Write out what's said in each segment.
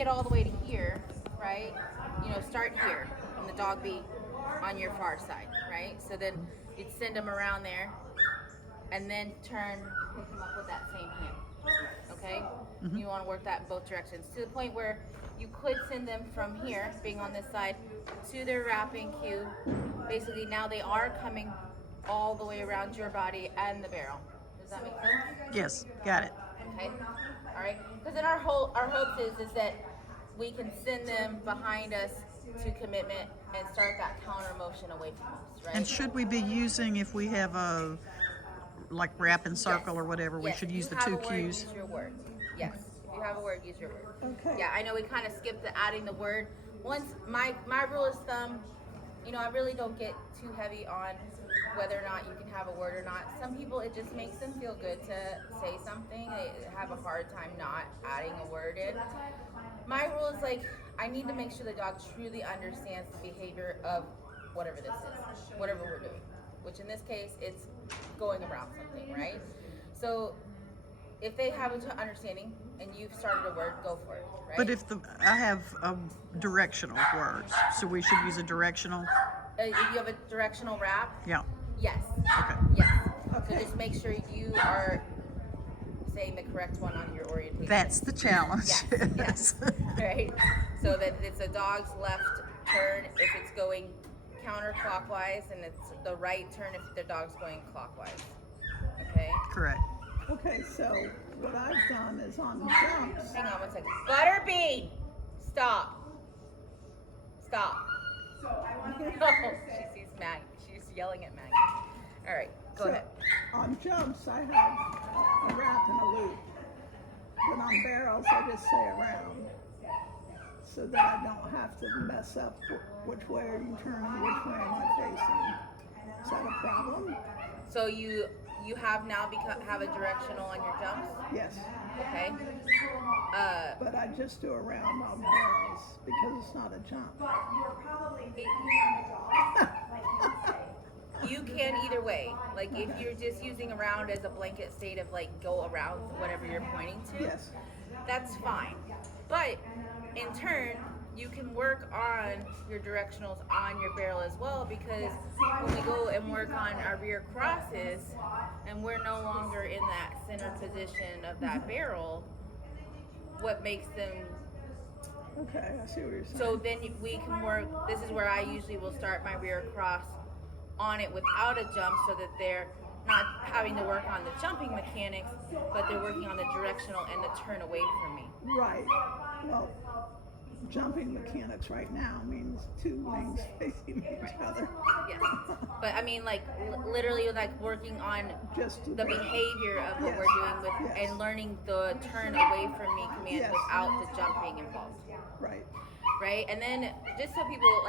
get all the way to here, right? Start here and the dog be on your far side, right? So then you'd send them around there and then turn, pick them up with that same hand. Okay? You want to work that in both directions to the point where you could send them from here, being on this side, to their wrapping cue. Basically, now they are coming all the way around your body and the barrel. Does that make sense? Yes, got it. Okay. All right. Because then our hopes is that we can send them behind us to commitment and start that counter motion away from us, right? And should we be using, if we have a like wrap and circle or whatever, we Yes. should use the If you two have a word, cues? use your word. Yes. If you have a word, use your word. Okay. Yeah, I know we kind of skipped the adding the word. Once my rule of thumb, I really don't get too heavy on whether or not you can have a word or not. Some people, it just makes them feel good to say something. They have a hard time not adding a word in. My rule is I need to make sure the dog truly understands the behavior of whatever this is, whatever we're doing. Which in this case, it's going around something, right? So if they have an understanding and you've started a word, go for it, right? But if I have directional words, so we should use a directional? If you have a directional wrap, Yeah. yes. Okay. Yes. Okay. So just make sure you are saying the correct one on your orientation. That's the challenge. Yes. Right? So that it's a dog's left turn if it's going counterclockwise, and it's the right turn if the dog's going clockwise. Okay? Correct. Okay, so what I've done is on jumps. Hang on one second. Butterbean! Stop. Stop. No, she sees Maggie. She's yelling at Maggie. All right, go ahead. On jumps, I have a wrap and a loop. But on barrels, I just say around. So that I don't have to mess up which way are you turning, which way am I facing. Is that a problem? So you have now have a directional on your jumps? Yes. Okay. But I just do around on barrels because it's not a jump. You can either way. Like if you're just using around as a blanket state of go around whatever you're pointing to, Yes. that's fine. But in turn, you can work on your directionals on your barrel as well, because when we go and work on our rear crosses and we're no longer in that center position of that barrel, what makes them Okay, I see what you're saying. so then we can work, this is where I usually will start my rear cross on it without a jump, so that they're not having to work on the jumping mechanics, but they're working on the directional and the turn away from me. Right. Well, jumping mechanics right now means two wings facing each other. Yes. But I mean literally working on Just the behavior of what Yes. we're doing with Yes. and learning the turn away from me command Yes. without the jumping involved. Right. Right? And then just so people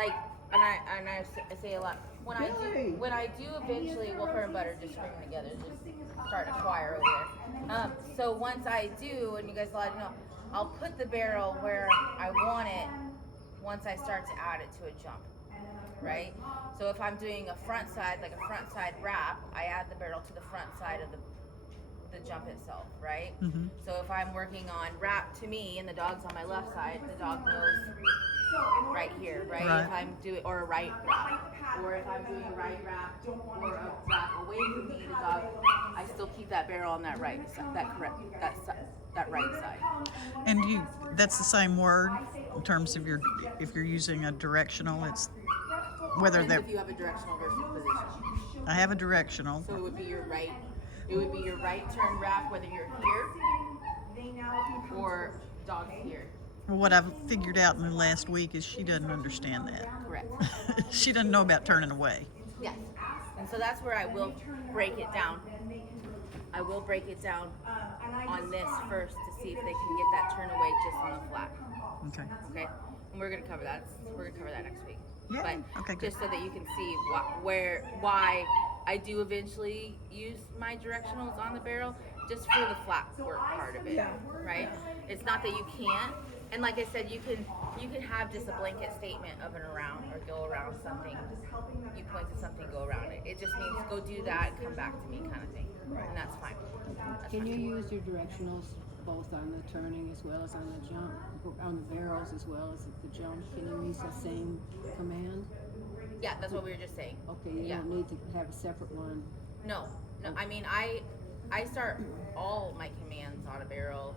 and I say a lot, when Yay. I do eventually, well, her and Butter just screaming together, just starting a choir over there. So once I do, and you guys let me know, I'll put the barrel where I want it once I start to add it to a jump, right? So if I'm doing a front side wrap, I add the barrel to the front side of the jump itself, right? Mm-hmm. So if I'm working on wrap to me and the dog's on my left side, the dog knows right here, right? Right. If I'm doing, or a right wrap, or if I'm doing a right wrap or a wrap away from me, the dog, I still keep that barrel on that right side, that right side. And that's the same word in terms of if you're using a directional, it's whether Depends they're, if you have a directional versus position. I have a directional. So it would be your right turn wrap, whether you're here or dog's here. Well, what I've figured out in the last week is she doesn't understand that. Correct. She doesn't know about turning away. Yes. And so that's where I will break it down. I will break it down on this first to see if they can get that turn away just on the flat. Okay. Okay? And we're gonna cover that. We're gonna cover that next week. Yeah. But Okay, good. just so that you can see why I do eventually use my directionals on the barrel, just for the flat work part of it. Yeah. Right? It's not that you can't. And like I said, you can have just a blanket statement of an around or go around something. You point to something, go around it. It just means go do that and come back to me kind of thing. Right. And that's fine. That's Can fine. you use your directionals both on the turning as well as on the jump, on the barrels as well as the jump. Can you use the same command? Yeah, that's what we were just saying. Okay, you Yeah. don't need to have a separate one. No. I mean, I start all my commands on a barrel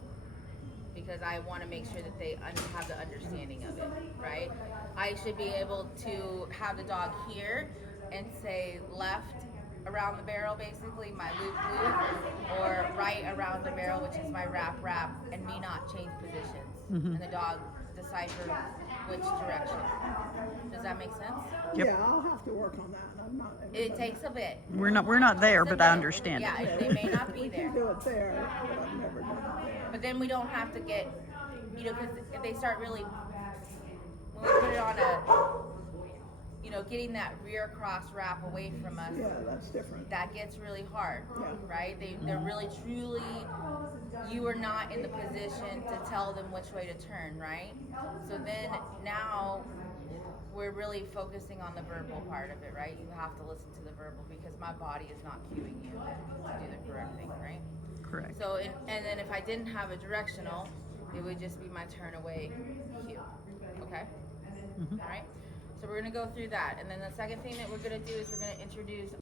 because I want to make sure that they have the understanding of it, right? I should be able to have the dog here and say left around the barrel, basically my loop loop, or right around the barrel, which is my wrap wrap, and me not change positions, and the dog decipher which direction. Does that make sense? Yep. Yeah, I'll have to work on that. I'm not. It takes a bit. We're not there, but I understand Yeah, it. they may not be We there. can do it there, but I've never done it there. But then we don't have to get, because if they start really, when we put it on getting that rear cross wrap away from us, Yeah, that's different. that gets really hard, Yeah. right? They're really, truly, you are not in the position to tell them which way to turn, right? So then now we're really focusing on the verbal part of it, right? You have to listen to the verbal because my body is not cueing you to do the correct thing, right? Correct. So, and then if I didn't have a directional, it would just be my turn away cue. Okay? All right? So we're going to go through that. And then the second thing that we're going to do is we're going to introduce